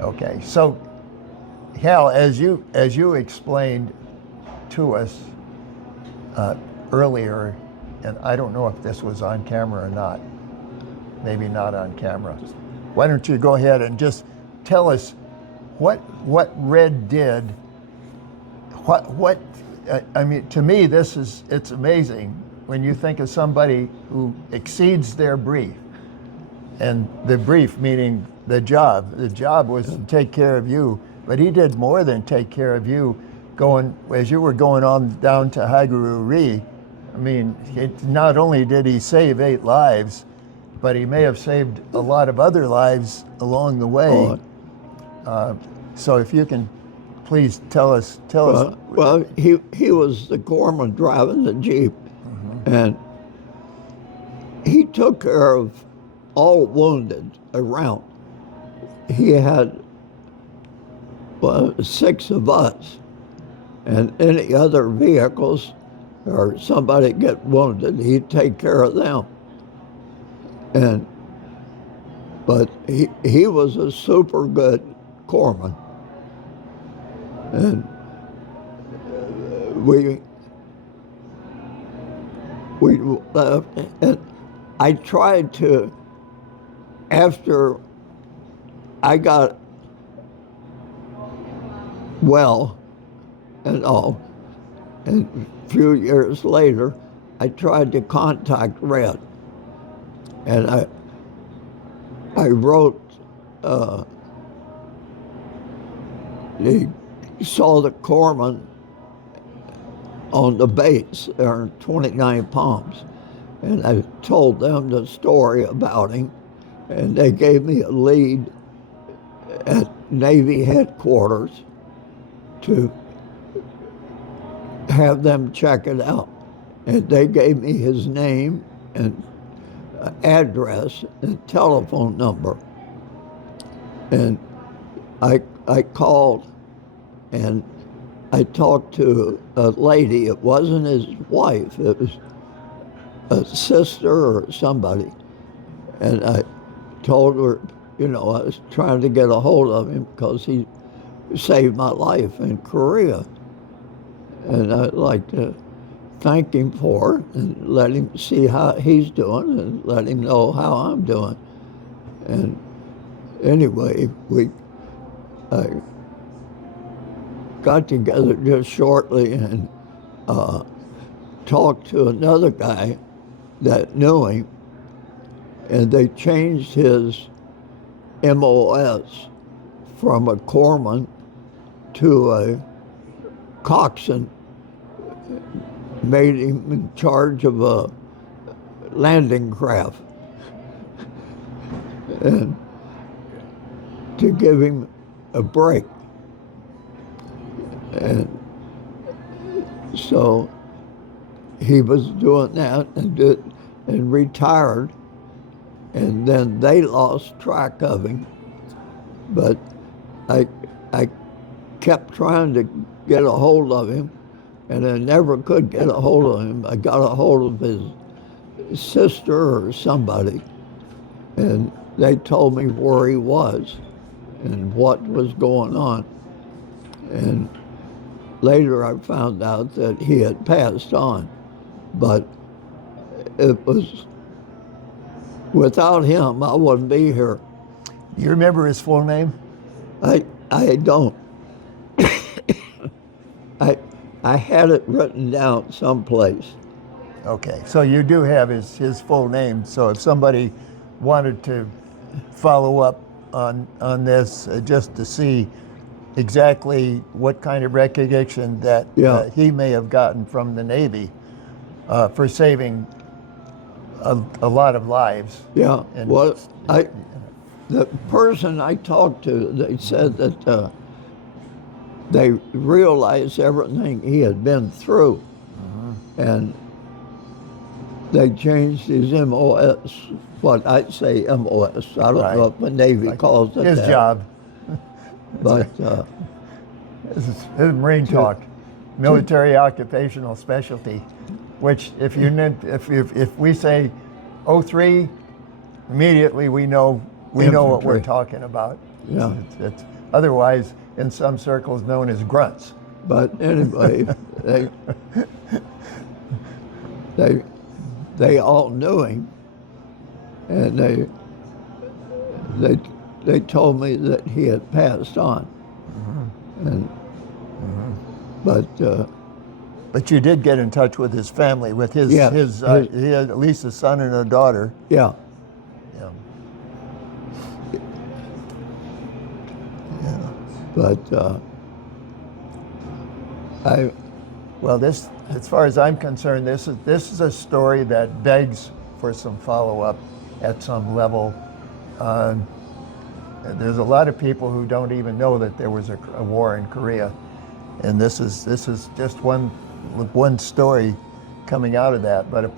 Okay, so Hal, as you explained to us earlier, and I don't know if this was on camera or not, maybe not on camera. Why don't you go ahead and just tell us what Red did? What I mean, to me, it's amazing when you think of somebody who exceeds their brief, and the brief meaning the job. The job was to take care of you, but he did more than take care of you. As you were going on down to Haigururi, I mean, not only did he save 8 lives, but he may have saved a lot of other lives along the way. So if you can please tell us. Well, he was the corpsman driving the Jeep, and he took care of all wounded around. He had 6 of us, and any other vehicles or somebody get wounded, he'd take care of them. But he was a super good corpsman, and we left, and I tried to, after I got well and all, and a few years later, I tried to contact Red, and I wrote, he saw the corpsman on the base there in 29 Palms, and I told them the story about him, and they gave me a lead at Navy headquarters to have them check it out. And they gave me his name and address and telephone number. And I called, and I talked to a lady. It wasn't his wife, it was a sister or somebody. And I told her, I was trying to get a hold of him because he saved my life in Korea. And I'd like to thank him for it and let him see how he's doing and let him know how I'm doing. And anyway, we got together just shortly and talked to another guy that knew him, and they changed his MOS from a corpsman to a coxswain, made him in charge of a landing craft, and to give him a break. And so he was doing that and retired, and then they lost track of him. But I kept trying to get a hold of him, and I never could get a hold of him. I got a hold of his sister or somebody, and they told me where he was and what was going on. And later I found out that he had passed on, but it was, without him, I wouldn't be here. Do you remember his full name? I don't. I had it written down someplace. Okay, so you do have his full name. So if somebody wanted to follow up on this, just to see exactly what kind of recognition that he may have gotten from the Navy for saving a lot of lives. Yeah, the person I talked to, they said that they realized everything he had been through, and they changed his MOS, what I'd say MOS. I don't know if the Navy calls it his that. job. But this is Marine talk, military occupational specialty, which if we say 03, immediately we know what we're talking about. Yeah. It's otherwise in some circles known as grunts. But anyway, they all knew him, and they told me that he had passed on. And But you did get in touch with his family, with his Yes, he had at least a son and a daughter. yeah, Yeah. but Well, this, as far as I'm concerned, this is a story that begs for some follow-up at some level. There's a lot of people who don't even know that there was a war in Korea, and this is just one story coming out of that. But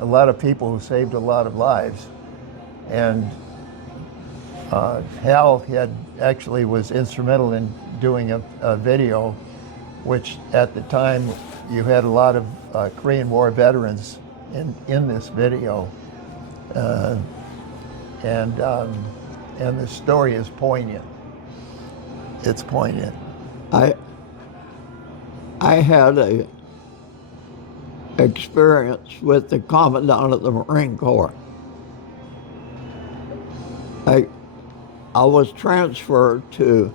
a lot of people who saved a lot of lives, and Hal actually was instrumental in doing a video, which at the time you had a lot of Korean War veterans in this video, and the story is poignant. It's poignant. I had a experience with the commandant of the Marine Corps. I was transferred to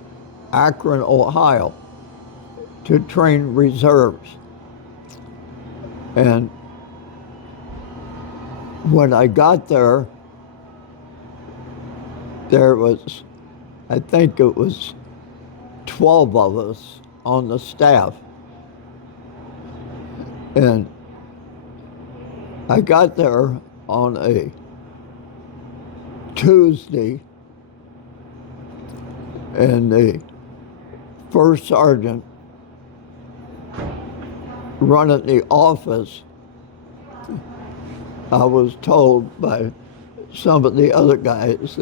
Akron, Ohio, to train reserves. And when I got there was, I think it was 12 of us on the staff. And I got there on a Tuesday, and the first sergeant running the office, I was told by some of the other guys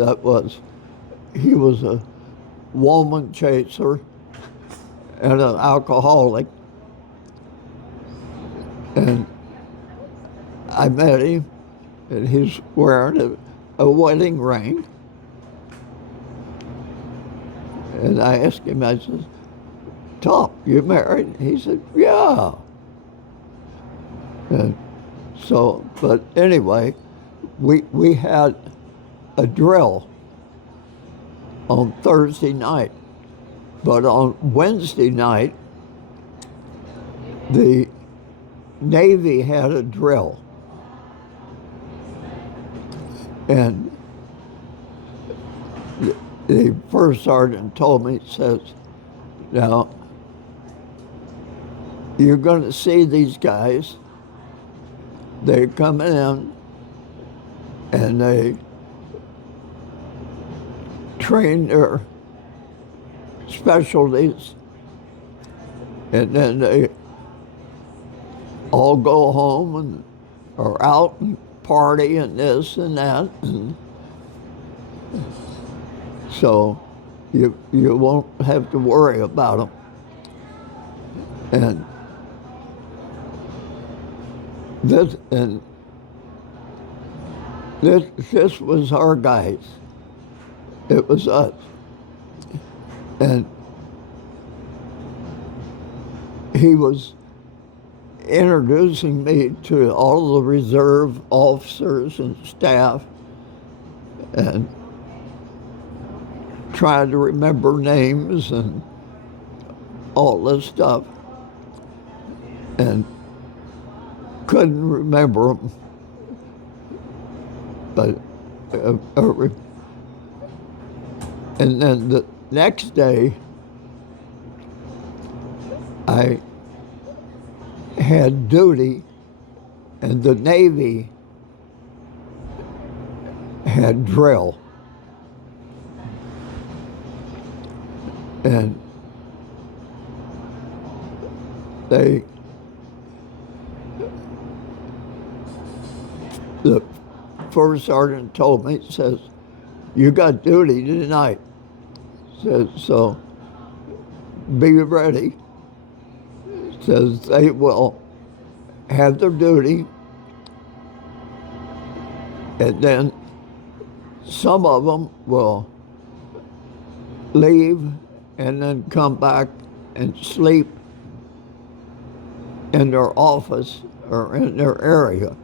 he was a woman chaser and an alcoholic. And I met him, and he's wearing a wedding ring. And I asked him, I said, "Top, you married?" He said, "Yeah." And so, but anyway, we had a drill on Thursday night, but on Wednesday night, the Navy had a drill. And the first sergeant told me, says, "Now, you're going to see these guys. They come in and they train their specialties, and then they all go home and are out and party and this and that. And so you won't have to worry about them." And this was our guys. It was us. And he was introducing me to all the reserve officers and staff, and trying to remember names and all this stuff, and couldn't remember them. But and then the next day, I had duty, and the Navy had drill. And the first sergeant told me, says, "You got duty tonight." Says, "So be ready." Says they will have their duty, and then some of them will leave and then come back and sleep in their office or in their area.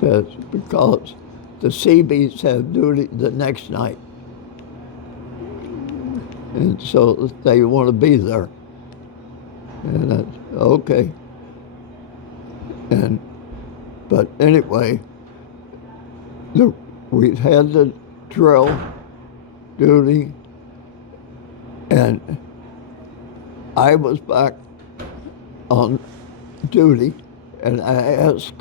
Says because the Seabees have duty the next night. And so they want to be there. And that's okay. But anyway, we had the drill duty, and I was back on duty, and I asked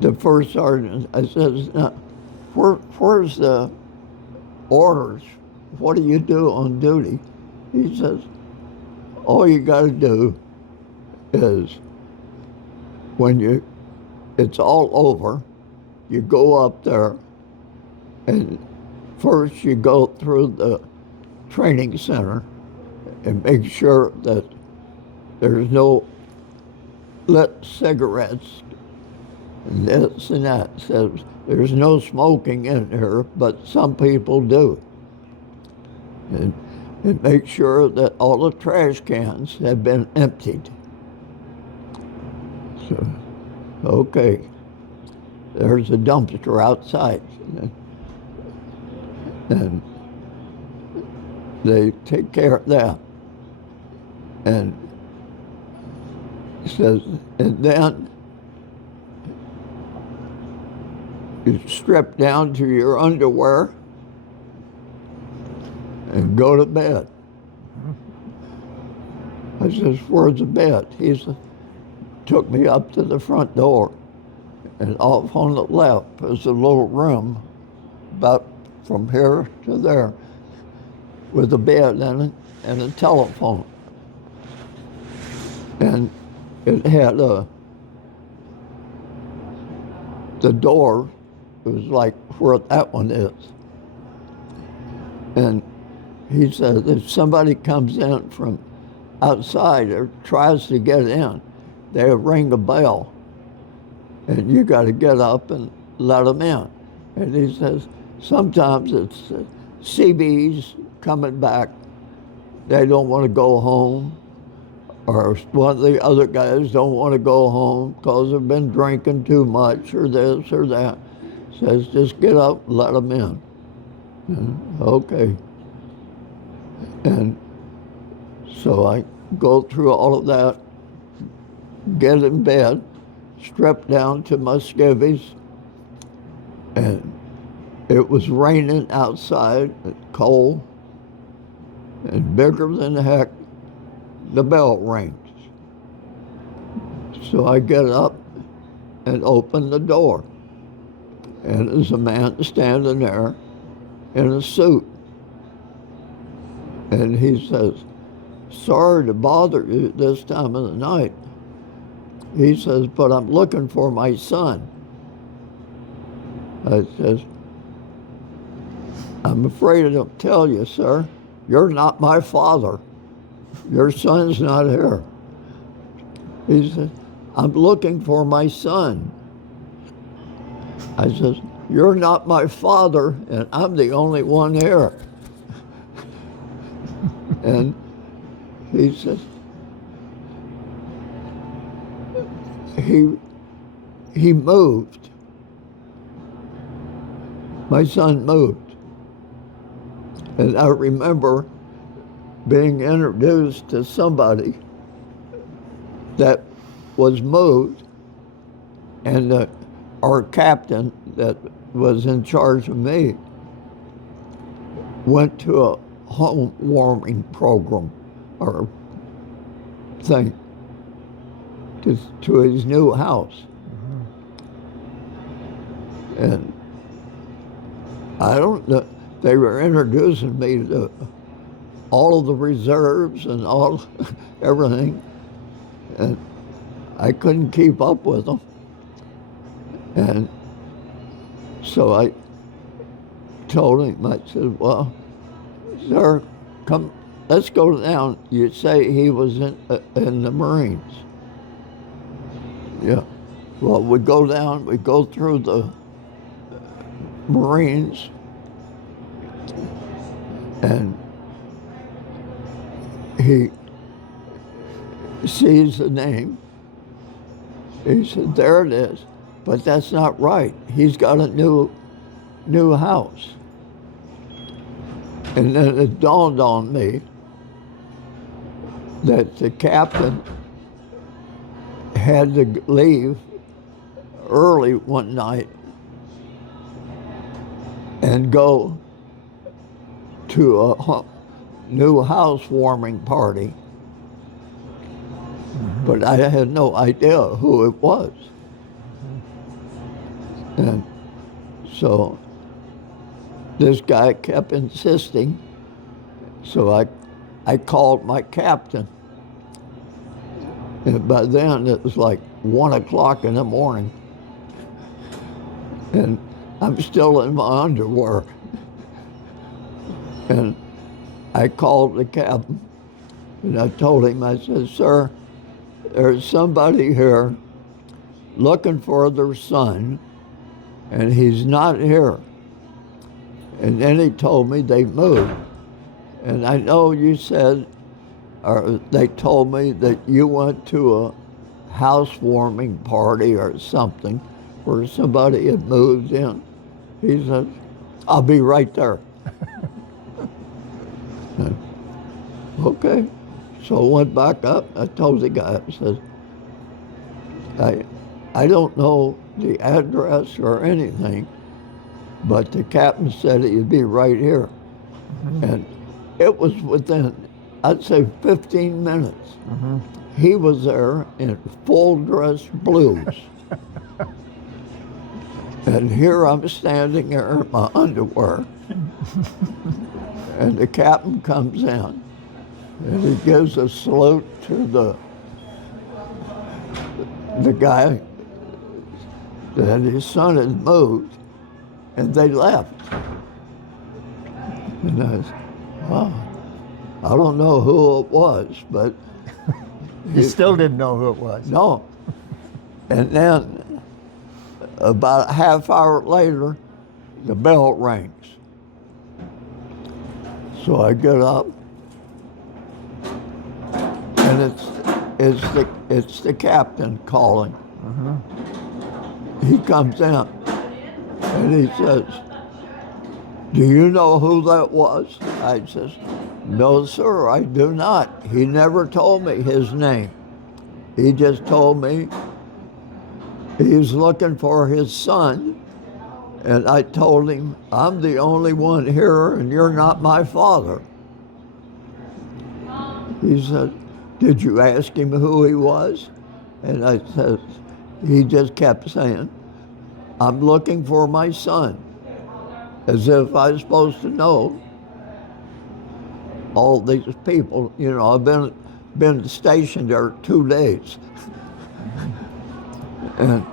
the first sergeant, I says, now, where's the orders? What do you do on duty? He says, all you got to do is when it's all over, you go up there, and first you go through the training center and make sure that there's no lit cigarettes and this and that. Says there's no smoking in here, but some people do. And make sure that all the trash cans have been emptied. So, okay, there's a dumpster outside. And they take care of that. And he says, and then you strip down to your underwear and go to bed. I says, where's the bed? He said, took me up to the front door, and off on the left is a little room about from here to there with a bed in it and a telephone. And it had the door was like where that one is. And he said, if somebody comes in from outside or tries to get in, they ring a bell, and you got to get up and let them in. And he says, sometimes it's CBs coming back. They don't want to go home, or one of the other guys don't want to go home because they've been drinking too much or this or that. Says, just get up and let them in. And, okay. And so I go through all of that, get in bed, strip down to my skivvies, and it was raining outside, cold, and bigger than heck, the bell rings. So I get up and open the door, and there's a man standing there in a suit. And he says, sorry to bother you this time of the night. He says, but I'm looking for my son. I says, I'm afraid to tell you, sir, you're not my father. Your son's not here. He says, I'm looking for my son. I says, you're not my father, and I'm the only one here. And he says, he moved. My son moved. And I remember being introduced to somebody that was moved, and our captain that was in charge of me went to a home warming program or thing to his new house. Mm-hmm. And I don't know, they were introducing me to all of the reserves and all everything, and I couldn't keep up with them. And so I told him, I said, well, sir, come, let's go down. You say he was in the Marines. Yeah. Well, we go down, we go through the Marines, And he sees the name. He said, there it is. But that's not right. He's got a new house. And then it dawned on me that the captain had to leave early one night and go to a new housewarming party. But I had no idea who it was. And so this guy kept insisting, so I called my captain. And by then it was like 1 o'clock in the morning. And I'm still in my underwear. And I called the captain and I told him, I said, sir, there's somebody here looking for their son and he's not here. And then he told me they moved. And I know you said, or they told me that you went to a housewarming party or something where somebody had moved in. He said, I'll be right there. Okay. So I went back up. I told the guy, I said, I don't know the address or anything, but the captain said he'd be right here. And it was within, I'd say 15 minutes. He was there in full dress blues. And here I'm standing there in my underwear. And the captain comes in and he gives a salute to the guy that his son had moved, and they left. And I said, wow, I don't know who it was, but... You still didn't know who it was? No. And then about a half hour later, the bell rings. So I get up, and it's the captain calling. He comes in, and he says, do you know who that was? I says, no, sir, I do not. He never told me his name. He just told me he's looking for his son, and I told him, I'm the only one here, and you're not my father. He said, did you ask him who he was? And I said, he just kept saying, I'm looking for my son, as if I was supposed to know all these people. You know, I've been stationed there 2 days. And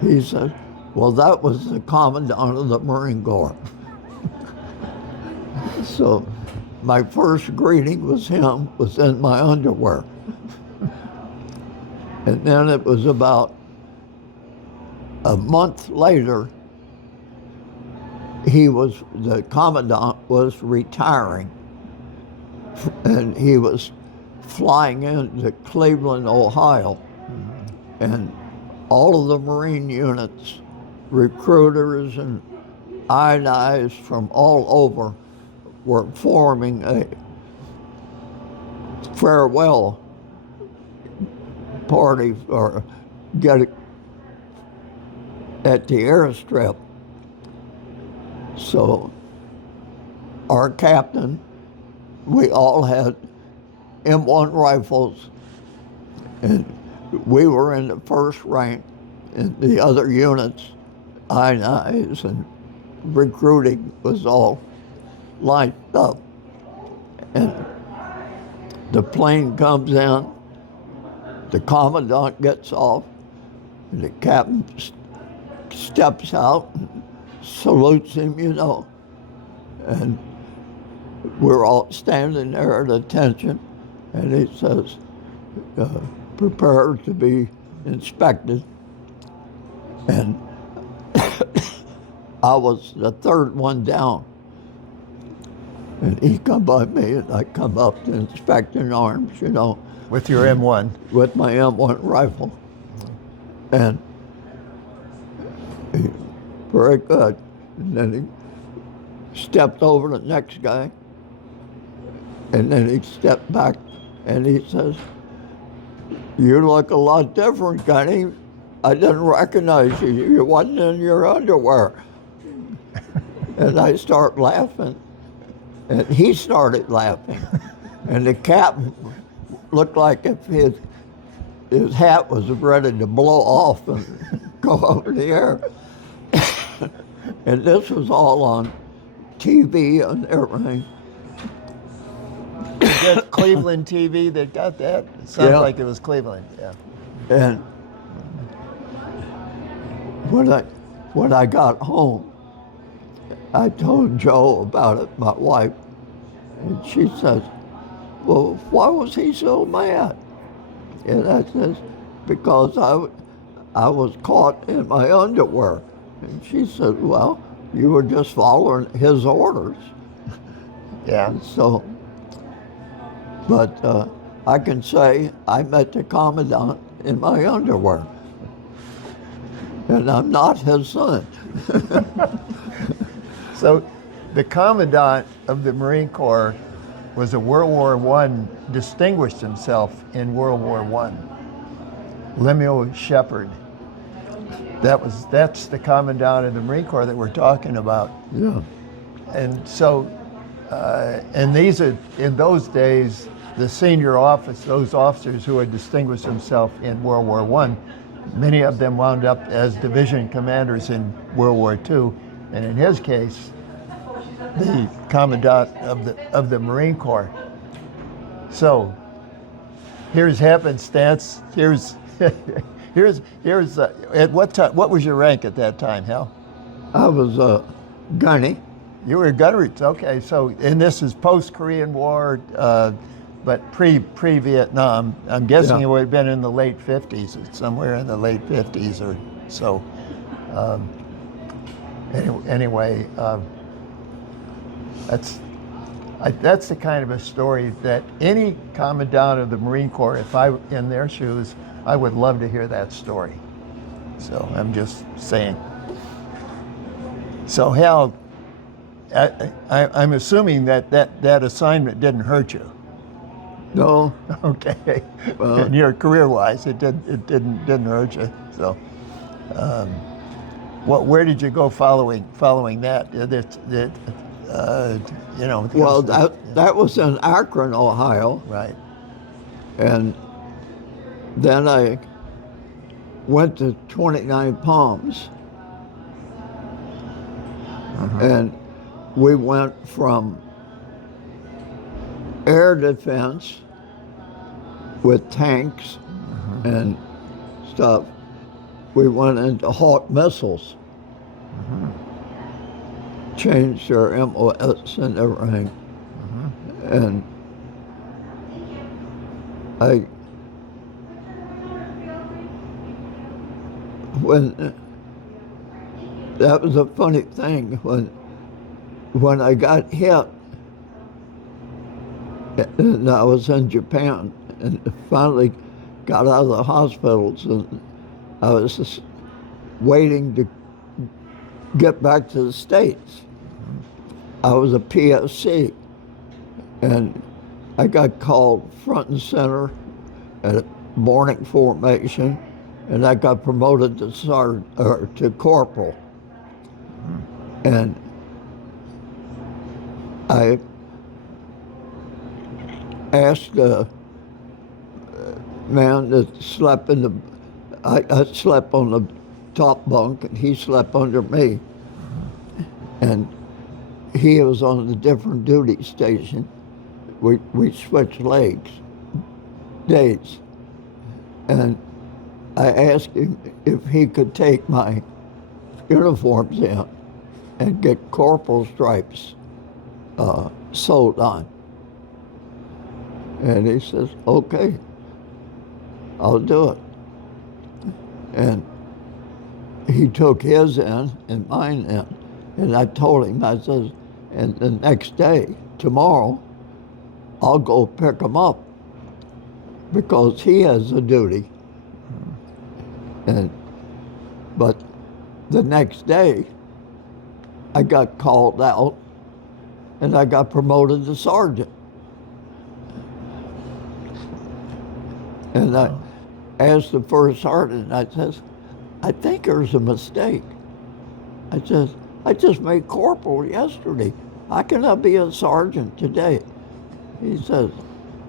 he said, well, that was the commandant of the Marine Corps. So my first greeting was him, was in my underwear. And then it was about a month later, the commandant was retiring, and he was flying into Cleveland, Ohio. And all of the Marine units, recruiters and INIs from all over, were forming a farewell party or get at the airstrip. So our captain, we all had M1 rifles, and we were in the first rank, and the other units, INIs and recruiting, was all lined up. And the plane comes in, the commandant gets off, and the captain steps out and salutes him, you know. And we're all standing there at attention, and he says, prepare to be inspected. And I was the third one down. And he come by me, and I come up to inspecting arms, With your M1. with my M1 rifle. And he, very good. And then he stepped over the next guy, and then he stepped back, and he says, "You look a lot different, Gunny. I didn't recognize you. You wasn't in your underwear." And I start laughing, and he started laughing. And the captain looked like if his hat was ready to blow off and go over the air. And this was all on TV and everything. Is that Cleveland TV that got that? It sounds Yeah. like it was Cleveland, yeah. And when I got home, I told Joe about it, my wife, and she says, "Well, why was he so mad?" And I says, "Because I was caught in my underwear." And she said, "Well, you were just following his orders." Yeah. So, but I can say I met the commandant in my underwear. And I'm not his son. So the commandant of the Marine Corps was a World War I, distinguished himself in World War I. Lemuel Shepard. That's the commandant of the Marine Corps that we're talking about. Yeah. And so, and these are, in those days, the senior those officers who had distinguished themselves in World War I, many of them wound up as division commanders in World War II. And in his case, the commandant of the Marine Corps. So, here's happenstance. Here's at what time? What was your rank at that time, Hal? I was a gunny. You were a gunnery. Okay, so and this is post-Korean War, but pre-Vietnam. I'm guessing Yeah. it would have been in the late 50s, somewhere in the late 50s or so. Anyway, that's the kind of a story that any commandant of the Marine Corps, if I were in their shoes, I would love to hear that story. So I'm just saying. So Hal, I'm assuming that assignment didn't hurt you. No, Okay. Well- And your career-wise, it didn't hurt you. So, where did you go following that? well, that was in Akron, Ohio, right. and then I went to 29 Palms, and we went from air defense with tanks and stuff. We went into Hawk missiles, changed their MOS and everything, and that was a funny thing when I got hit, and I was in Japan, and finally got out of the hospitals, and I was just waiting to get back to the States. I was a PSC, and I got called front and center at morning formation, and I got promoted to sergeant or to corporal. And I asked the man that slept in the, I slept on the top bunk and he slept under me. And he was on a different duty station. We switched days. And I asked him if he could take my uniforms in and get corporal stripes sewed on. And he says, okay, I'll do it. And he took his in and mine in. And I told him, I says, and the next day tomorrow I'll go pick him up because he has a duty. But the next day, I got called out and I got promoted to sergeant. And I asked the first sergeant, I says, I think there's a mistake. I says, I just made corporal yesterday. How can I be a sergeant today? He says,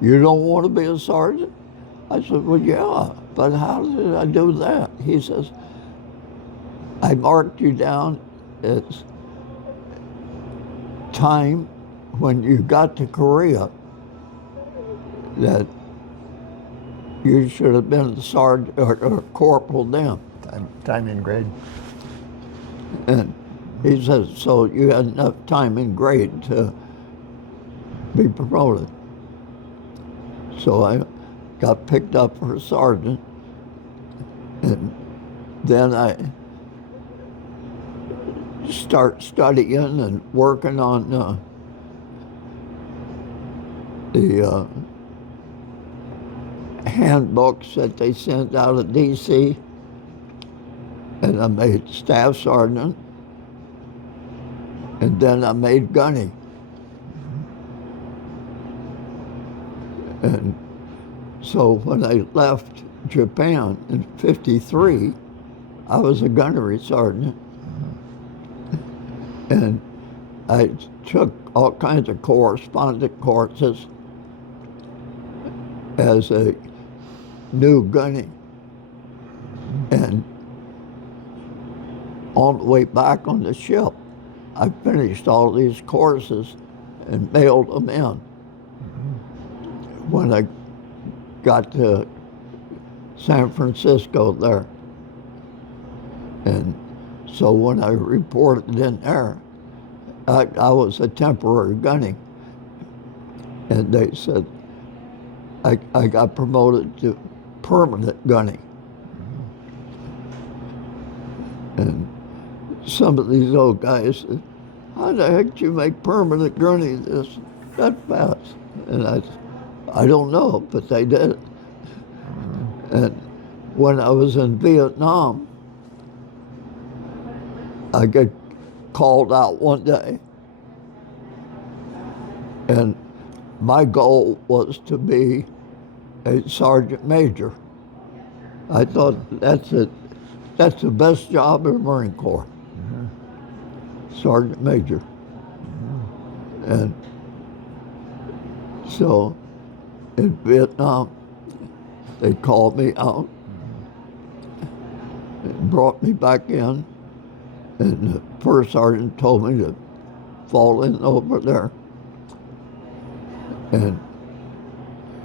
you don't want to be a sergeant? I said, well, yeah, but how did I do that? He says, I marked you down as time when you got to Korea that you should have been a sergeant or corporal then. Time in grade. And he says, so you had enough time in grade to be promoted. So I got picked up for a sergeant, and then I start studying and working on the handbooks that they sent out of D.C., and I made staff sergeant, and then I made gunny. And so when I left Japan in '53, I was a gunnery sergeant. And I took all kinds of correspondence courses as a new gunny. And on the way back on the ship, I finished all these courses and mailed them in. When I got to San Francisco there. And so when I reported in there, I was a temporary gunny. And they said, I got promoted to permanent gunny. And some of these old guys said, how the heck do you make permanent gunny that fast? And I don't know, but they did. And when I was in Vietnam, I got called out one day, and my goal was to be a sergeant major. I thought that's the best job in the Marine Corps, sergeant major. And so in Vietnam, they called me out and brought me back in. And the first sergeant told me to fall in over there. And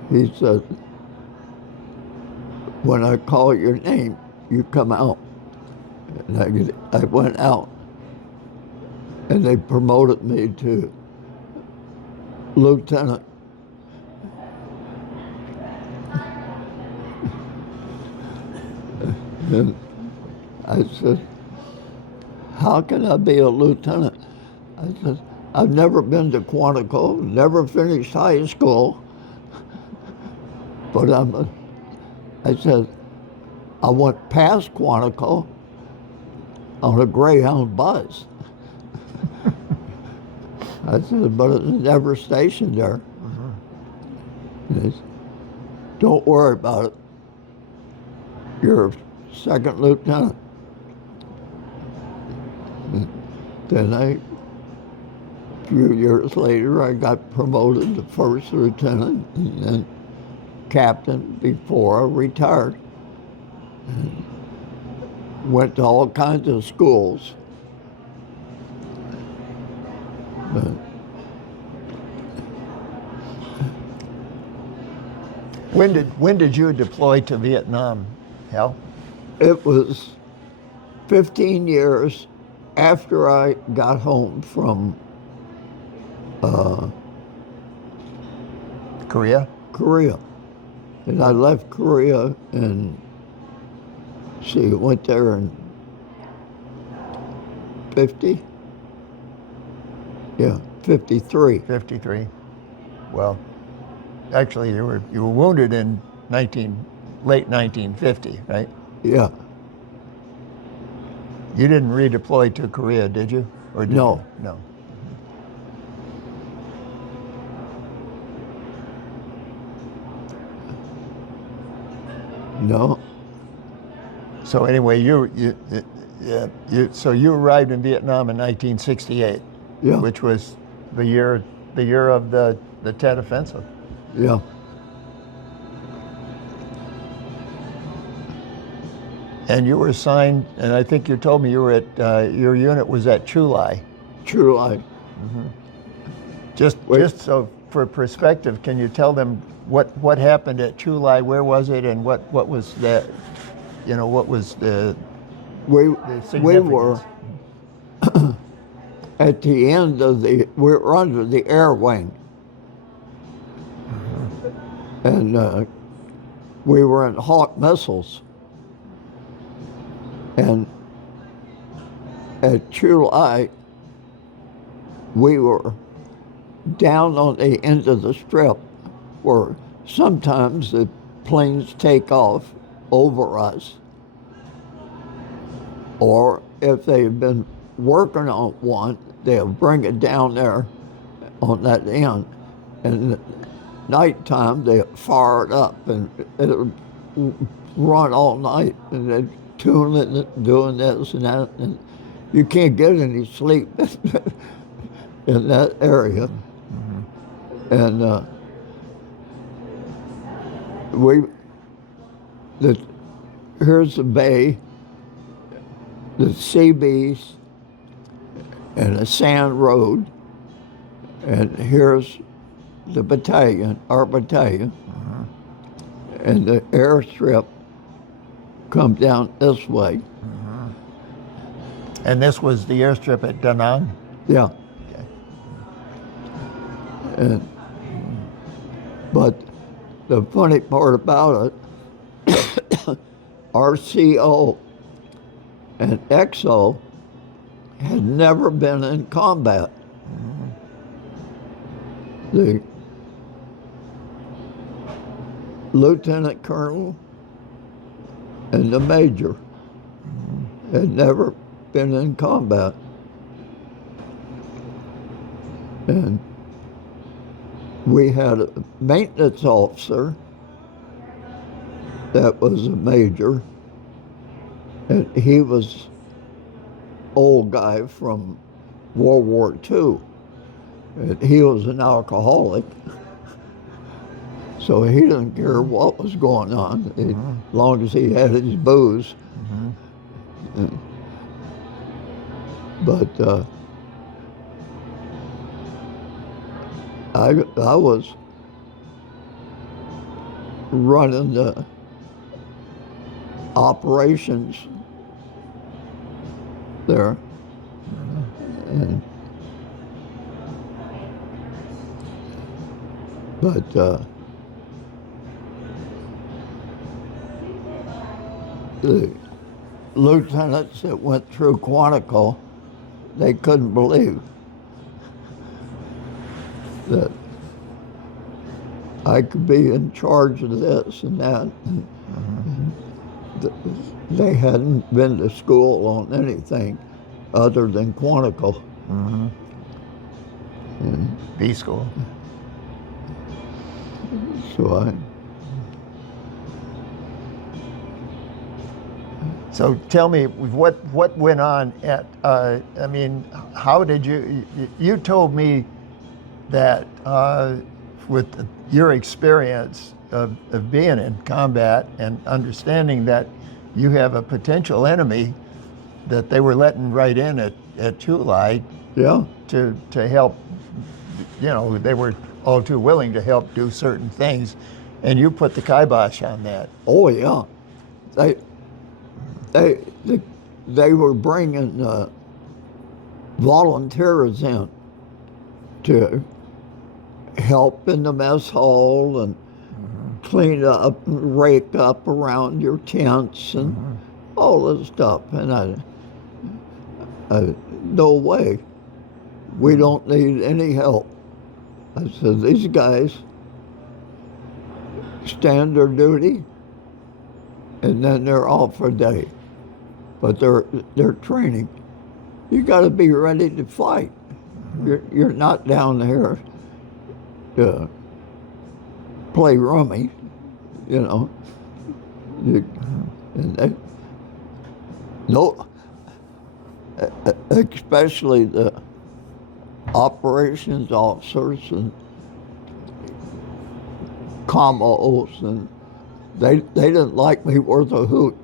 he said, when I call your name, you come out. And I went out. And they promoted me to lieutenant. And I said, how can I be a lieutenant? I said, I've never been to Quantico, never finished high school, but I said, I went past Quantico on a Greyhound bus. I said, but it's never stationed there. He said, don't worry about it. You're second lieutenant. Then a few years later, I got promoted to first lieutenant and then captain before I retired. And went to all kinds of schools. But When did you deploy to Vietnam, Hal? it was 15 years after I got home from Korea? Korea. And I left Korea and went there in 50. Yeah, 53. 53. Well, actually, you were wounded in late 1950, right? Yeah. You didn't redeploy to Korea, did you? Or did No. you? No. No. So anyway, so you arrived in Vietnam in 1968, Yeah. which was the year of the Tet Offensive. Yeah. And you were assigned, and I think you told me you were at your unit was at Chu Lai. True life. Just so for perspective, can you tell them what happened at Chu Lai? Where was it, and what was that? What was the We significance? were at the end of we were under the air wing. And we were in Hawk missiles. And at Chu Lai, we were down on the end of the strip where sometimes the planes take off over us. Or if they've been working on one, they'll bring it down there on that end. And at nighttime, they fire it up and it'll run all night. And they tune it, doing this and that. And you can't get any sleep in that area. And here's the bay, the sea beach, and a sand road, and here's the battalion, our battalion, and the airstrip comes down this way. And this was the airstrip at Da Nang? Yeah. Okay. But the funny part about it, our CO and XO had never been in combat. The lieutenant colonel and the major had never been in combat. And we had a maintenance officer that was a major, and he was old guy from World War II. And he was an alcoholic, so he didn't care what was going on, as long as he had his booze. But I was running the operations there, but the lieutenants that went through Quantico, they couldn't believe that I could be in charge of this and that. They hadn't been to school on anything other than Quantico. B school. So tell me, what went on at, how did you told me that with your experience of being in combat and understanding that you have a potential enemy that they were letting right in at Chu Lai to help, they were all too willing to help do certain things, and you put the kibosh on that. Oh yeah, they were bringing volunteers in to help in the mess hall and clean up and rake up around your tents and all this stuff. And I no way We don't need any help. I said, these guys stand their duty, and then they're off for a day. But they're training. You got to be ready to fight. You're not down there to play rummy, you know. No, especially the operations officers and commos, and they didn't like me worth a hoot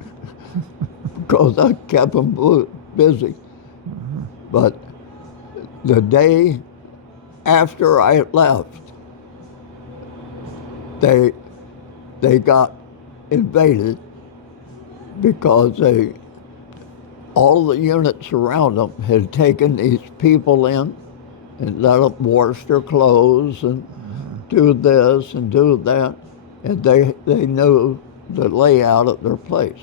because I kept them busy. But the day after I left, they got invaded because all the units around them had taken these people in and let them wash their clothes and do this and do that, and they knew the layout of their place.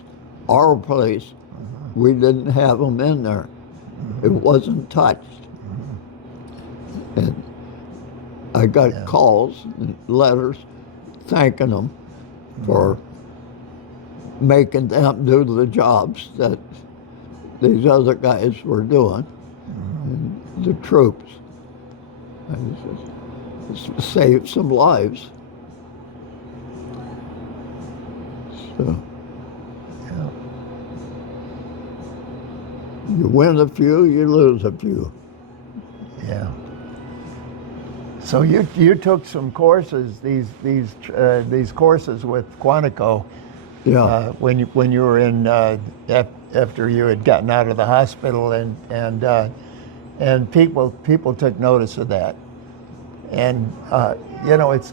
Our place, we didn't have them in there. It wasn't touched. And I got calls and letters thanking them for making them do the jobs that these other guys were doing, and the troops. It saved some lives. So, you win a few, you lose a few. Yeah. So you took some courses, these courses with Quantico. Yeah. When you were in after you had gotten out of the hospital, and people took notice of that, and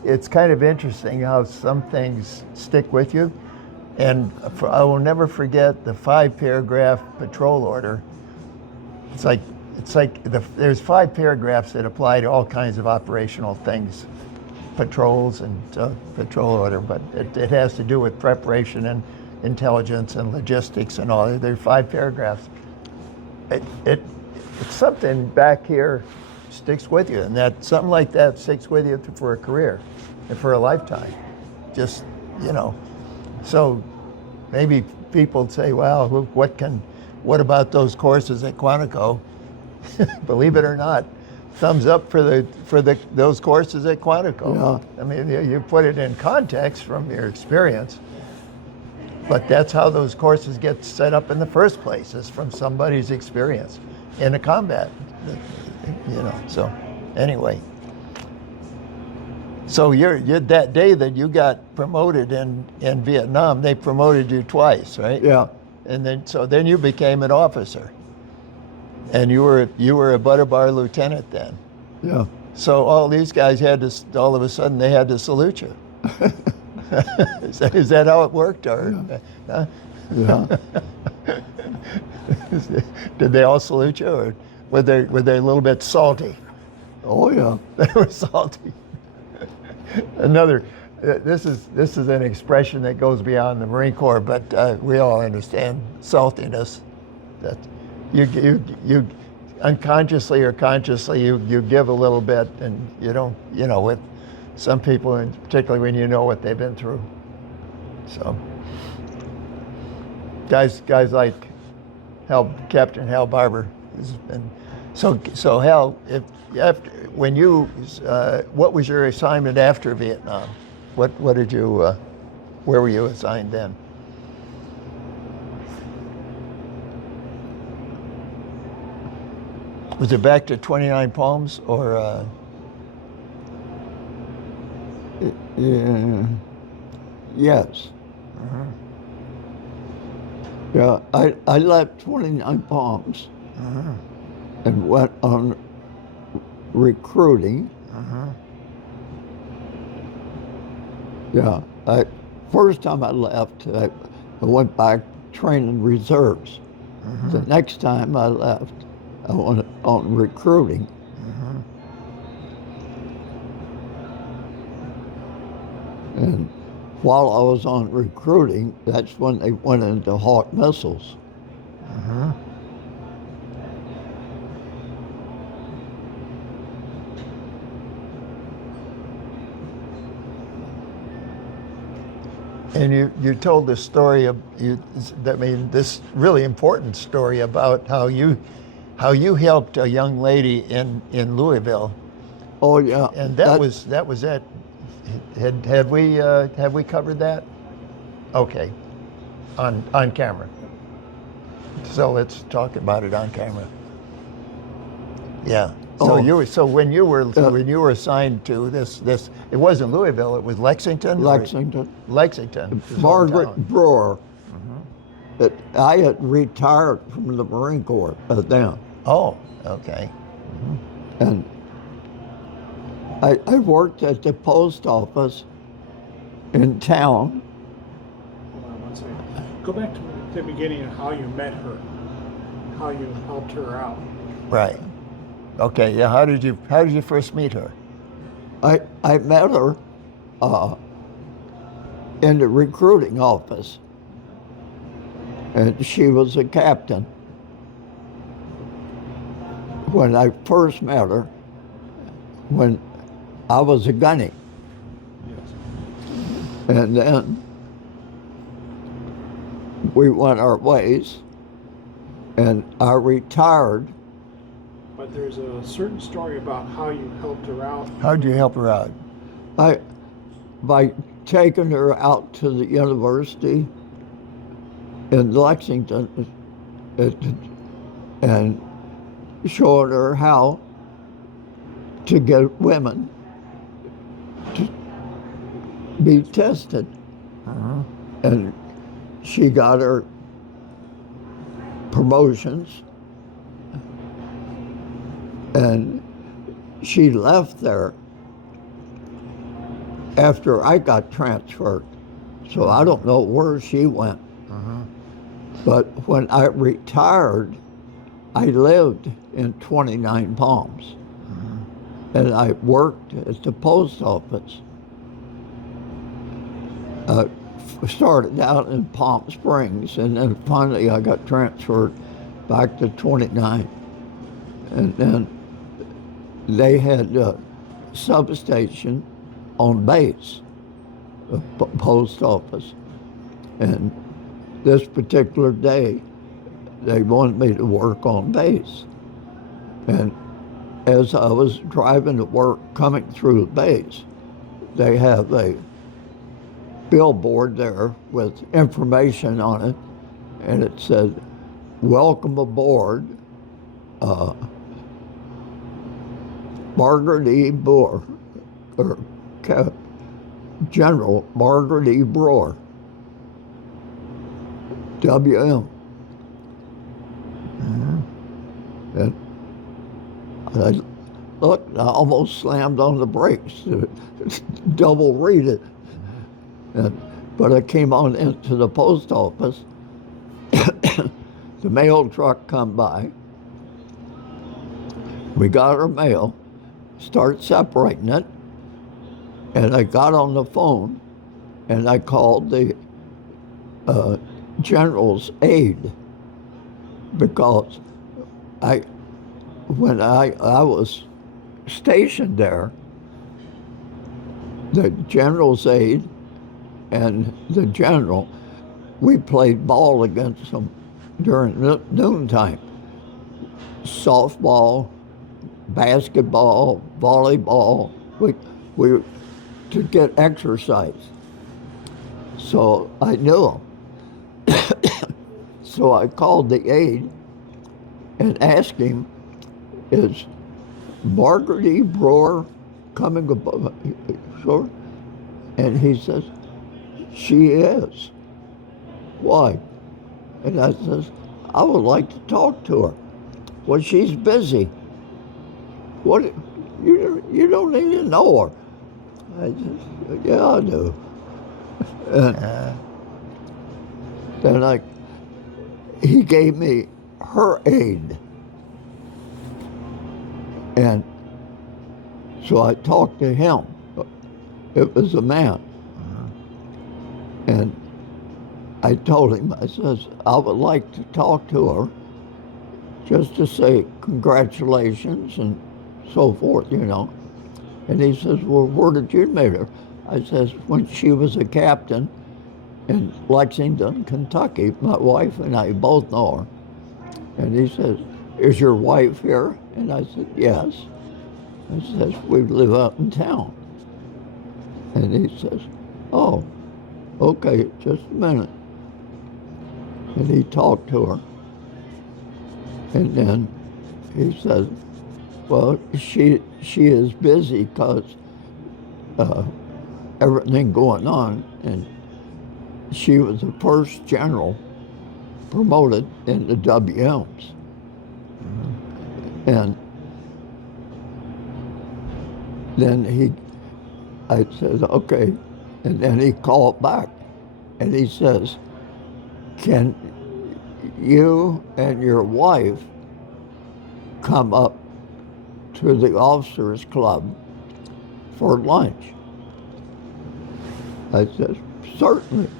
it's kind of interesting how some things stick with you, and I will never forget the 5-paragraph patrol order. It's like there's 5 paragraphs that apply to all kinds of operational things, patrols and patrol order, but it has to do with preparation and intelligence and logistics and all. There are 5 paragraphs. It's something back here sticks with you, and that something like that sticks with you for a career and for a lifetime. Just, so maybe people say, "Well, what about those courses at Quantico?" Believe it or not, thumbs up for those courses at Quantico. Yeah. I mean, you put it in context from your experience, but that's how those courses get set up in the first place, is from somebody's experience in a combat. So anyway, so you're that day that you got promoted in Vietnam, they promoted you twice, right? Yeah. And then you became an officer. And you were a butter bar lieutenant then. Yeah. So all these guys all of a sudden they had to salute you. Is that how it worked, or? Yeah. Yeah. Did they all salute you, or were they a little bit salty? Oh yeah. They were salty. This is an expression that goes beyond the Marine Corps, but we all understand saltiness. That you unconsciously or consciously you give a little bit, and you don't, with some people, and particularly when you know what they've been through. So guys like Captain Hal Barber has been. So Hal, what was your assignment after Vietnam? What did you where were you assigned then? Was it back to 29 Palms, or? Yeah. Yes. Uh-huh. Yeah, I left 29 Palms Uh-huh. and went on recruiting. Uh-huh. Yeah, first time I left, I went back training reserves. Uh-huh. The next time I left, I went on recruiting. Uh-huh. And while I was on recruiting, that's when they went into Hawk missiles. Uh-huh. And you told this story of this really important story about how you helped a young lady in Louisville, Oh yeah, and that was it. Have we covered that? Okay, on camera. So let's talk about it on camera. Yeah. So when you were assigned to this, it wasn't Louisville, it was Lexington. Lexington. Lexington. his Margaret hometown. Brewer. I had retired from the Marine Corps at then, Oh, okay. and I worked at the post office in town. Hold on one second. Go back to the beginning of how you met her, how you helped her out. Right. Okay. Yeah. How did you first meet her? I met her in the recruiting office, and she was a captain. When I first met her, when I was a gunny, Yes. and then we went our ways, and I retired. But there's a certain story about how you helped her out. How did you help her out? By taking her out to the university in Lexington and showing her how to get women to be tested. And she got her promotions, and she left there after I got transferred. So I don't know where she went. But when I retired, I lived in 29 Palms. And I worked at the post office. Started out in Palm Springs, and then finally I got transferred back to 29. And then they had a substation on base, a post office. And this particular day, they wanted me to work on base. And as I was driving to work, coming through the base, they have a billboard there with information on it, and it said, "Welcome aboard, Margaret E. Brewer, or General Margaret E. Brewer, WM." And I looked, I almost slammed on the brakes to double read it. But I came on into the post office. The mail truck come by. We got our mail, started separating it, and I got on the phone, and I called the general's aide, because when I was stationed there, the general's aide and the general, we played ball against them during noontime. Softball, basketball, volleyball, we to get exercise. So I knew him. So I called the aide and asked him, "Is Margaret E. Brewer coming above?" Sure. And he says, "She is." "Why?" And I says, "I would like to talk to her." "Well, she's busy." "What? You don't even know her." I said, "Yeah, I do." And then he gave me her aide. And so I talked to him. It was a man. And I told him, I says, "I would like to talk to her just to say congratulations and so forth, you know." And he says, "Well, where did you meet her?" I says, "When she was a captain in Lexington, Kentucky. My wife and I both know her. And he says, is your wife here? And I said, yes. He says, we live out in town. And he says, oh, okay, just a minute. And he talked to her. And then he said, well, she is busy because everything going on. And she was the first general promoted in the WMs. And then I said, okay. And then he called back and he says, can you and your wife come up to the officers club for lunch? I said, certainly.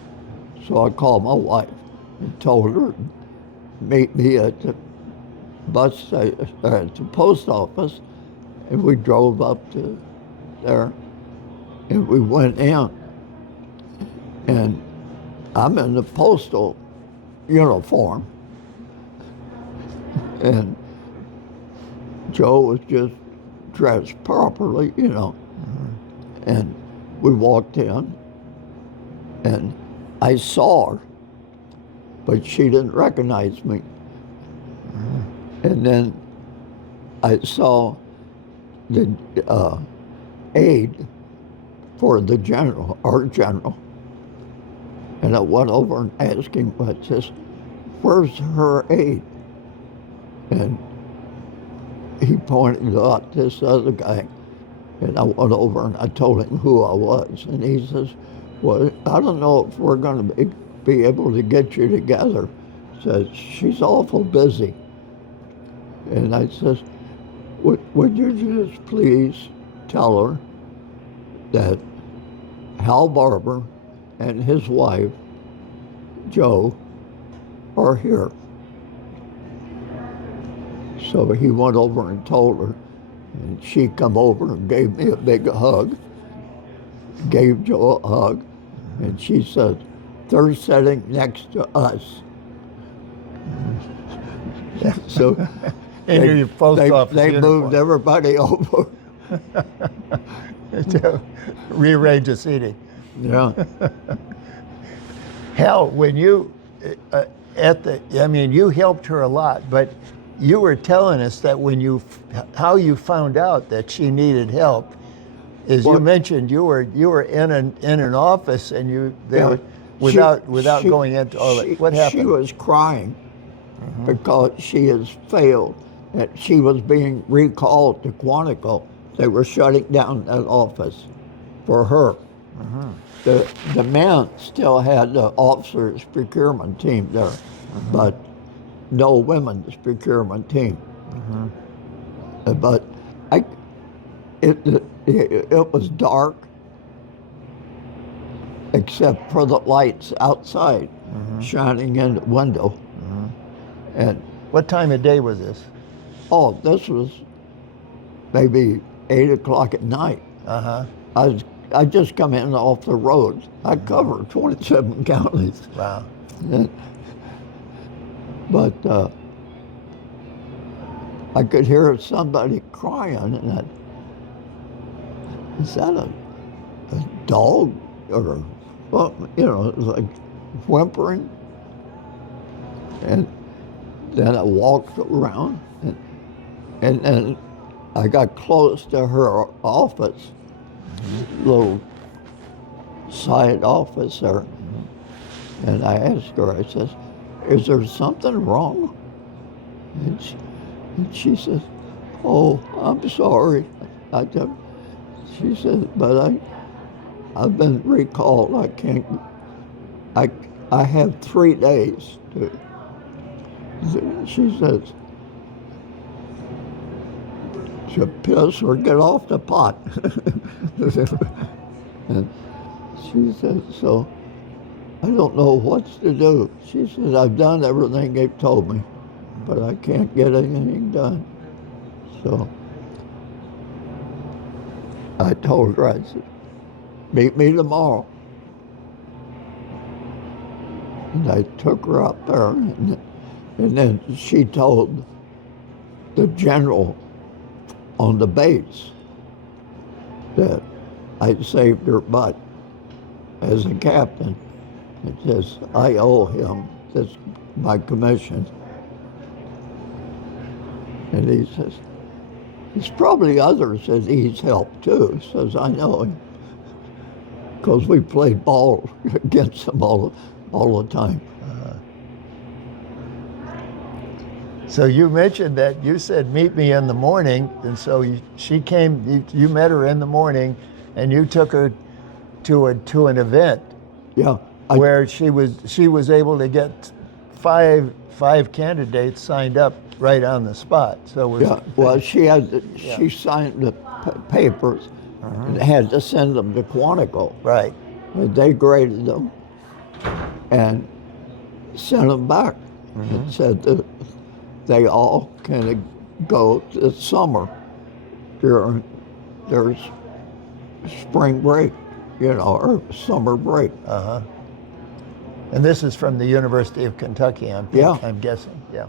So I called my wife and told her, meet me at the at the post office, and we drove up to there, and we went in, and I'm in the postal uniform, and Joe was just dressed properly, you know, and we walked in, and I saw her, but she didn't recognize me. And then I saw the aide for the general, our general, and I went over and asked him, I says, where's her aide? And he pointed out this other guy, and I went over and I told him who I was, and he says, well, I don't know if we're going to be able to get you together. Says, she's awful busy. And I says, would you just please tell her that Hal Barber and his wife, Joe, are here. So he went over and told her, and she come over and gave me a big hug, gave Joe a hug, and she said, they're sitting next to us. So in your post office they uniform. moved everybody over. To rearrange the seating. Yeah. Hal, when you you helped her a lot, but you were telling us that how you found out that she needed help is you mentioned you were in an office and without going into all that. What happened? She was crying because she has failed. That she was being recalled to Quantico. They were shutting down that office for her. The men still had the officers procurement team there, but no women's procurement team. But it was dark except for the lights outside shining in the window. And what time of day was this? oh, this was maybe 8 o'clock at night. I just come in off the road. I cover 27 counties. Wow. But I could hear somebody crying, and is that a dog or well, it was like whimpering. And then I walked around, and then I got close to her office, little side office there, and I asked her, I says, is there something wrong? And she says, oh, I'm sorry. She said, but I've been recalled. I can't, I have 3 days to, she says, to piss or get off the pot. And she said, so I don't know what to do. She said, I've done everything they've told me, but I can't get anything done. So I told her, I said, meet me tomorrow. And I took her up there, and then she told the general on the base that I saved her butt as a captain. It says, I owe him this, my commission. And he says, there's probably others that he's helped too. Says, I know him. Because we played ball against him all the time. So you mentioned that you said, meet me in the morning, and so she came, you met her in the morning, and you took her to an event Yeah. where she was able to get five candidates signed up right on the spot. So it was, Yeah, well, she signed the papers and had to send them to Quantico. right. And they graded them and sent them back and said that they all can go this summer during their spring break, or summer break. And this is from the University of Kentucky, I'm guessing. Yeah.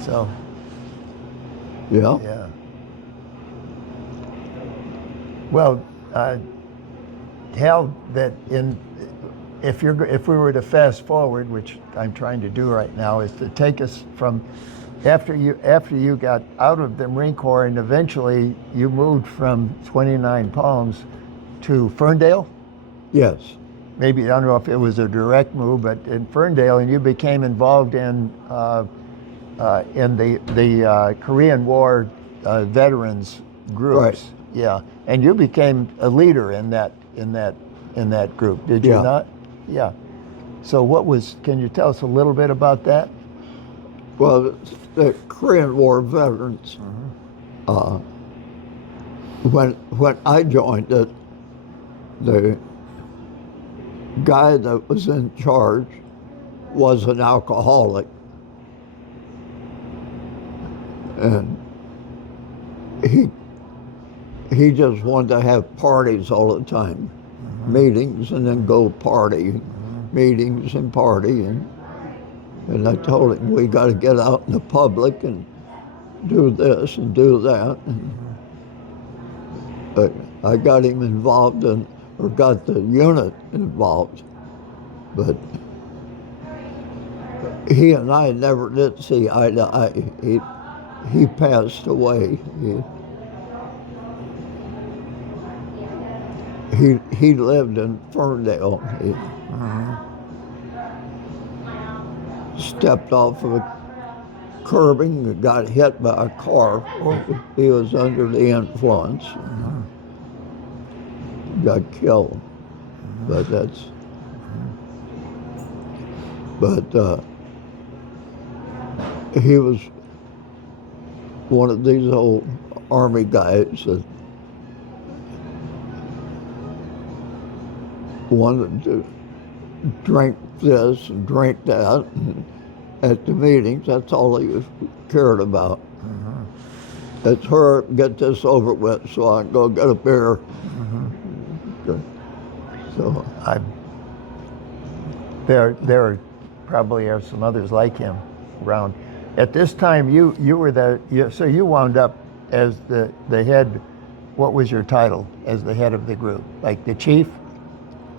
So, Yeah. yeah. Well, Hal, if we were to fast forward, which I'm trying to do right now, is to take us from after you got out of the Marine Corps and eventually you moved from 29 Palms to Ferndale. Yes. Maybe, I don't know if it was a direct move, but in Ferndale, and you became involved in the Korean War veterans groups. Right. Yeah, and you became a leader in that group. Did you Yeah. not? Yeah. So can you tell us a little bit about that? Well, the Korean War veterans, when I joined it, the guy that was in charge was an alcoholic. And he just wanted to have parties all the time, meetings and then go party, meetings and party. And I told him, we got to get out in the public and do this and do that. But I got him involved or got the unit involved. But he and I never did see eye to eye. He passed away. He lived in Ferndale. He stepped off of a curbing and got hit by a car. He was under the influence. Got killed. But he was one of these old Army guys that wanted to drink this and drink that. And at the meetings, that's all he cared about. It's her, get this over with so I can go get a beer. So there probably are some others like him around. At this time, you were so you wound up as the head. What was your title as the head of the group? Like the chief?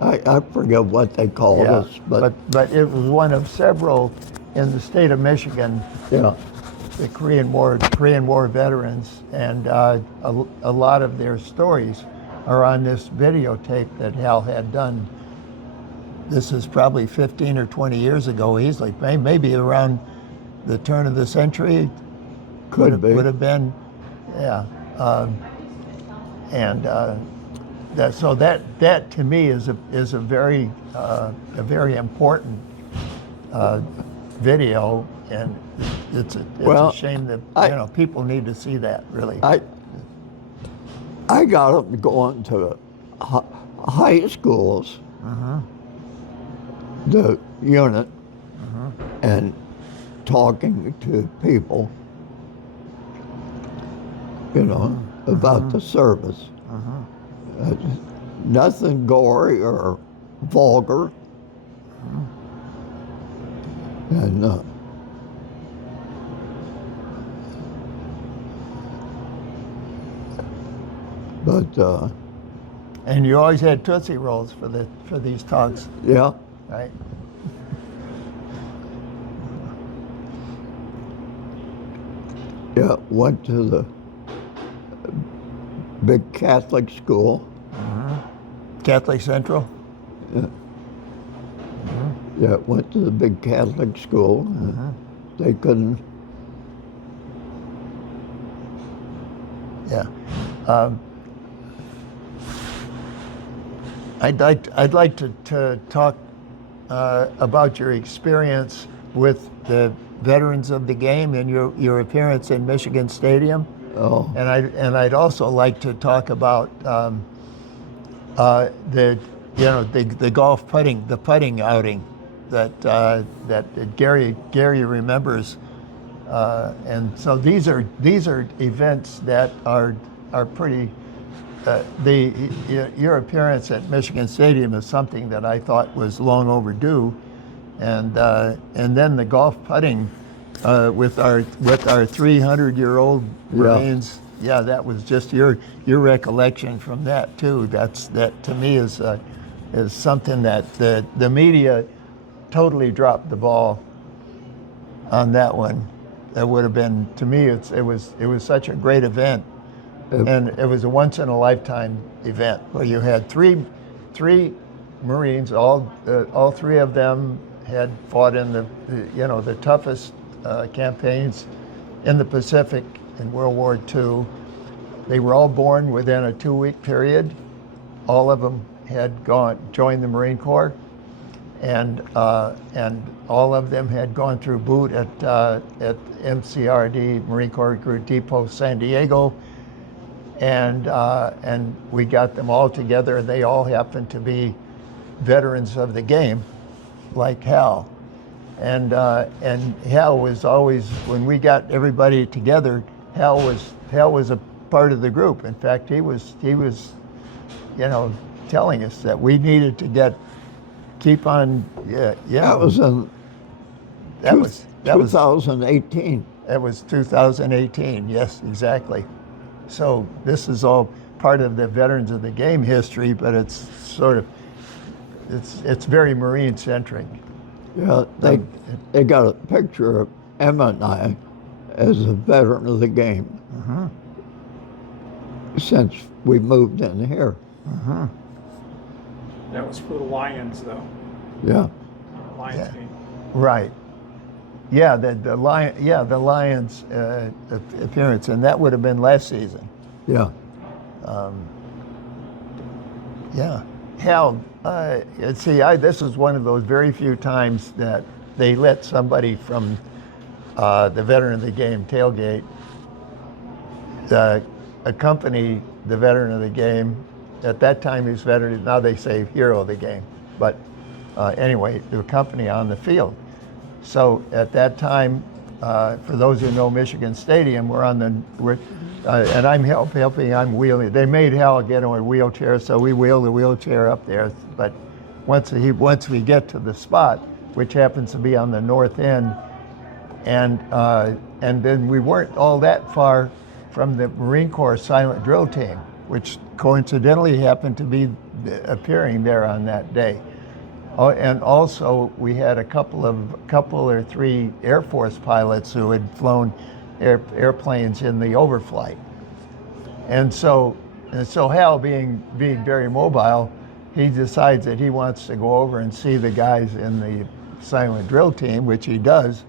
I forget what they called us, but it was one of several in the state of Michigan. Yeah. The Korean War veterans, and a lot of their stories are on this videotape that Hal had done. This is probably 15 or 20 years ago, easily, maybe around the turn of the century. Could would have been, yeah. That to me is a very important video, and it's a shame that people need to see that, really. I got them going to high schools, the unit, and talking to people, about the service. Nothing gory or vulgar, And but And you always had Tootsie Rolls for these talks, yeah, right? yeah, went to the big Catholic school. Catholic Central. Yeah, went to the big Catholic school. They couldn't. Yeah. I'd like to talk about your experience with the veterans of the game and your appearance in Michigan Stadium. Oh, And I'd also like to talk about the golf putting, the putting outing that Gary remembers. And so these are events that are pretty. Your appearance at Michigan Stadium is something that I thought was long overdue, and then the golf putting with our 300-year-old Marines. Yeah, that was just your recollection from that too. That to me is something that the media totally dropped the ball on that one. That would have been, to me, it was such a great event, and it was a once in a lifetime event where you had three Marines, all three of them had fought in the toughest campaigns in the Pacific in World War II. They were all born within a 2-week period. All of them had joined the Marine Corps, and all of them had gone through boot at MCRD, Marine Corps Recruit Depot, San Diego, and we got them all together. They all happened to be veterans of the game, like Hal, and Hal was always, when we got everybody together, Hal was a part of the group. In fact, he was telling us that we needed to keep on. Yeah. that was in That was 2018. That was 2018. Yes, exactly. So this is all part of the Veterans of the Game history, but it's very Marine centric. Yeah, they got a picture of Emma and I as a veteran of the game since we moved in here. That was for the Lions, though. Yeah. Lions game. Right. Yeah, the Lions appearance, and that would have been last season. Yeah. Yeah. Hal, this is one of those very few times that they let somebody from the Veteran of the Game tailgate accompany the Veteran of the Game. At that time, he was veteran. Now they say hero of the game. But anyway, the accompany on the field. So at that time, for those who know Michigan Stadium, and I'm helping. I'm wheeling. They made Hal get on a wheelchair, so we wheel the wheelchair up there. But once we get to the spot, which happens to be on the north end, and then we weren't all that far from the Marine Corps silent drill team, which coincidentally happened to be appearing there on that day. Oh, and also we had a couple or three Air Force pilots who had flown airplanes in the overflight. And so Hal, being very mobile, he decides that he wants to go over and see the guys in the silent drill team, which he does.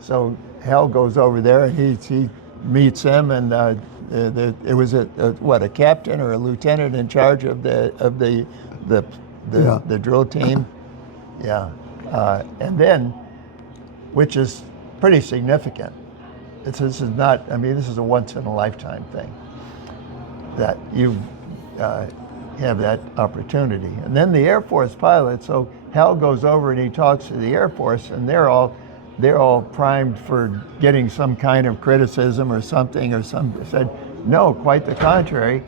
So Hal goes over there and he meets them, and it was a captain or a lieutenant in charge of the drill team. Yeah. And then, which is pretty significant, this is a once in a lifetime thing that you have that opportunity. And then the Air Force pilots, so Hal goes over and he talks to the Air Force, and they're all primed for getting some kind of criticism or something, said, no, quite the contrary.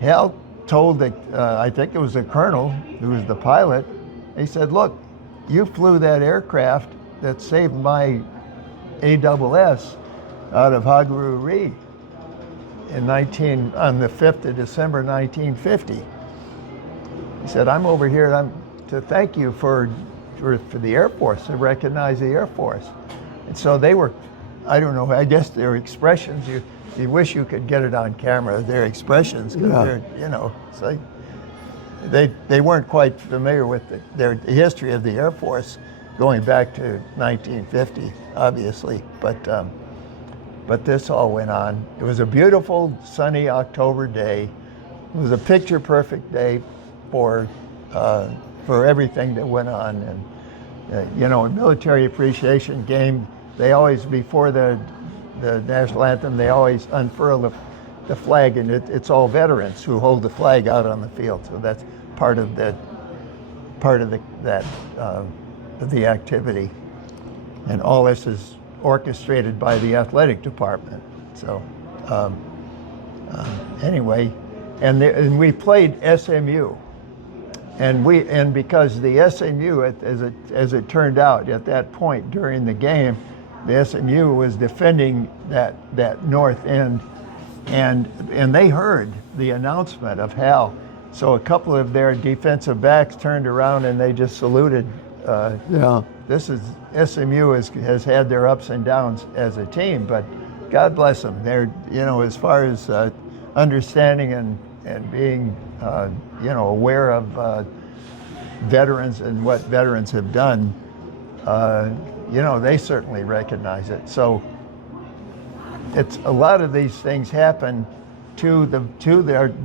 Hal told I think it was the colonel who was the pilot, he said, look, you flew that aircraft that saved my ASS out of Hageruri on the 5th of December 1950. He said, I'm over here to thank you for the Air Force, to recognize the Air Force. And so they were, I don't know, I guess their expressions, you wish you could get it on camera, their expressions, because they're, you know, it's like, they weren't quite familiar with the history of the Air Force going back to 1950, obviously, but this all went on. It was a beautiful, sunny October day. It was a picture-perfect day for everything that went on. And you know, a military appreciation game, they always, before the national anthem, they always unfurl the flag, and it's all veterans who hold the flag out on the field. So that's part of the activity, and all this is orchestrated by the athletic department. So anyway, and we played SMU, and because the SMU, as it turned out at that point during the game, the SMU was defending that north end, and they heard the announcement of Hal. So a couple of their defensive backs turned around and they just saluted. This is SMU has had their ups and downs as a team, but God bless them. They're, you know, as far as understanding and being you know, aware of veterans and what veterans have done, you know, they certainly recognize it. So it's a lot of these things happen to the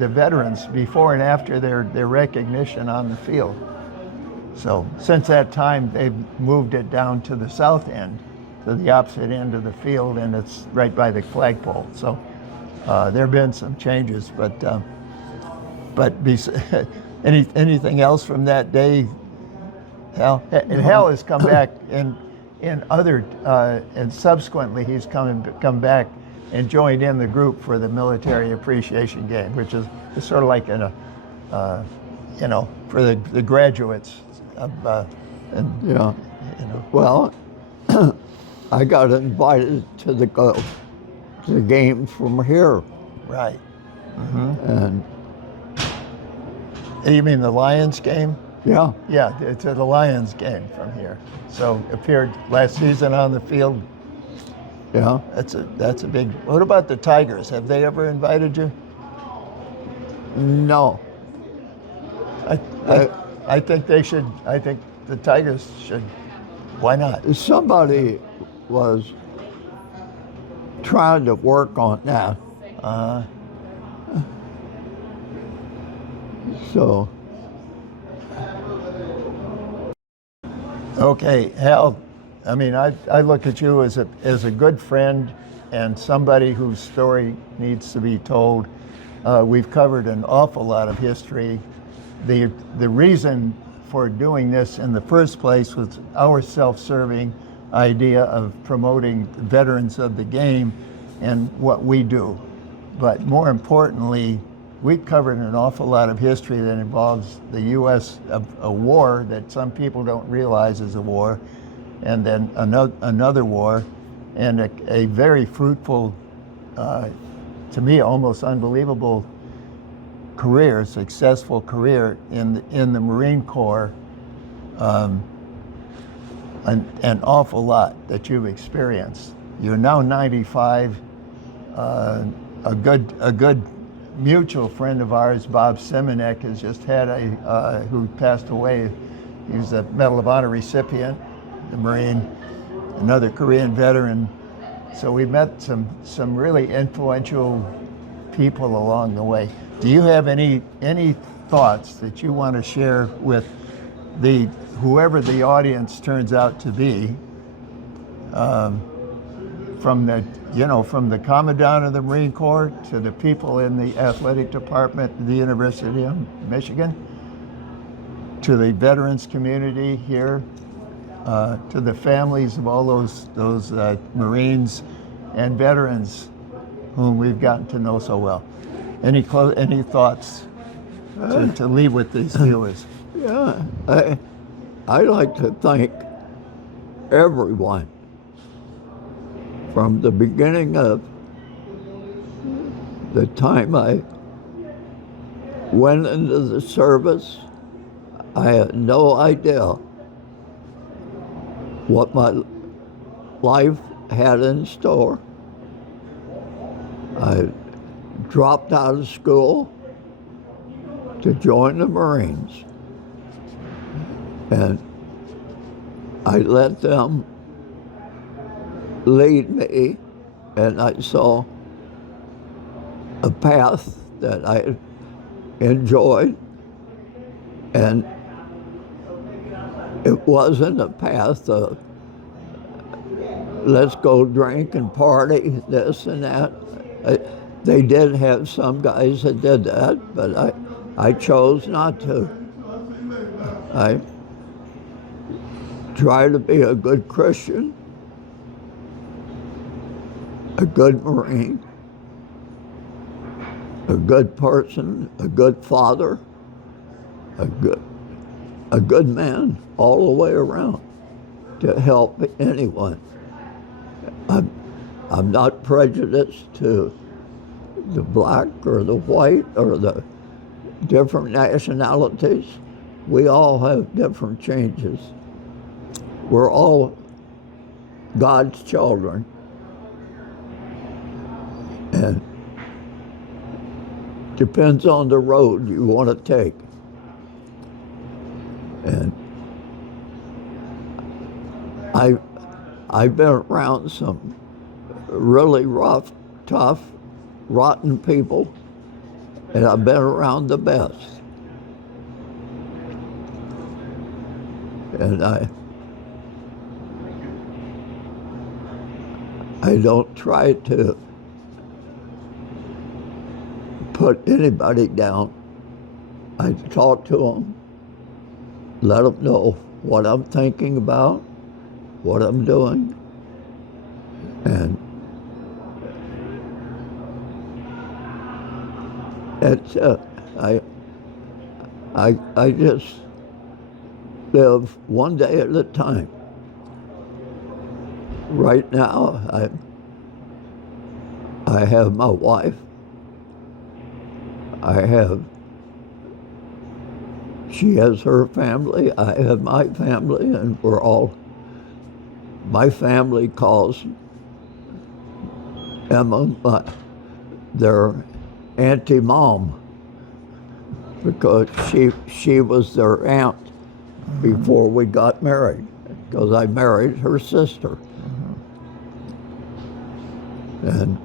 veterans before and after their recognition on the field. So since that time, they've moved it down to the south end, to the opposite end of the field, and it's right by the flagpole. So there have been some changes, but anything else from that day, Hal? And Hal has come back in other, and subsequently he's come back and joined in the group for the military appreciation game, which is sort of like you know, for the graduates. You know. Well, I got invited to the games from here. Right. And you mean the Lions game? yeah, Yeah, it's the Lions game from here. So appeared last season on the field. yeah. That's a big. What about the Tigers? Have they ever invited you? No. I think they should. I think the Tigers should. Why not? Somebody was trying to work on that. So. Okay, Hal. I mean, I look at you as a good friend and somebody whose story needs to be told. We've covered an awful lot of history. The reason for doing this in the first place was our self-serving idea of promoting veterans of the game and what we do. But more importantly, we covered an awful lot of history that involves the U.S., a war that some people don't realize is a war, and then another war, and a very fruitful, to me, almost unbelievable career, successful career in the Marine Corps. An awful lot that you've experienced. You're now 95. A good mutual friend of ours, Bob Simonek, has just had who passed away. He was a Medal of Honor recipient, a Marine, another Korean veteran. So we met some really influential people along the way. Do you have any thoughts that you want to share with whoever the audience turns out to be, from the Commandant of the Marine Corps to the people in the athletic department at the University of Michigan, to the veterans community here, to the families of all those Marines and veterans whom we've gotten to know so well? Any thoughts to leave with these viewers? Yeah, I'd like to thank everyone from the beginning of the time I went into the service. I had no idea what my life had in store. I dropped out of school to join the Marines. And I let them lead me, and I saw a path that I enjoyed, and it wasn't a path of let's go drink and party, this and that. They did have some guys that did that, but I chose not to. I try to be a good Christian, a good Marine, a good person, a good father, a good man all the way around to help anyone. I'm not prejudiced to the black or the white or the different nationalities. We all have different changes. We're all God's children. And depends on the road you want to take. And I've been around some really rough, tough, rotten people, and I've been around the best. And I don't try to put anybody down. I talk to them, let them know what I'm thinking about, what I'm doing, and that's it. I just live one day at a time. Right now, I have my wife. She has her family, I have my family, and my family calls Emma their auntie mom, because she was their aunt before we got married, because I married her sister. And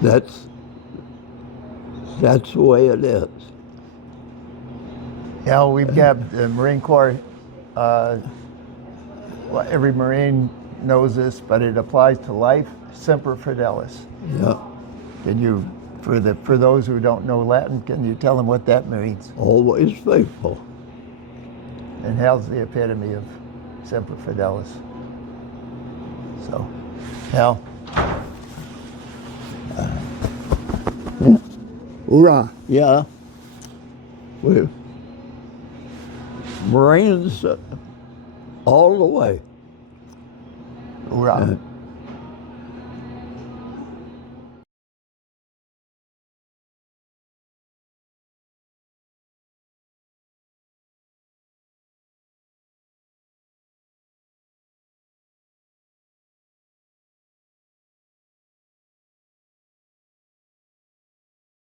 that's the way it is. Yeah, we've got the Marine Corps. Well, every Marine knows this, but it applies to life. Semper Fidelis. Yeah. Can you, for those who don't know Latin, can you tell them what that means? Always faithful. And Hal's the epitome of Semper Fidelis. So, Hal. Hoorah. Yeah. We Marines all the way. Hoorah.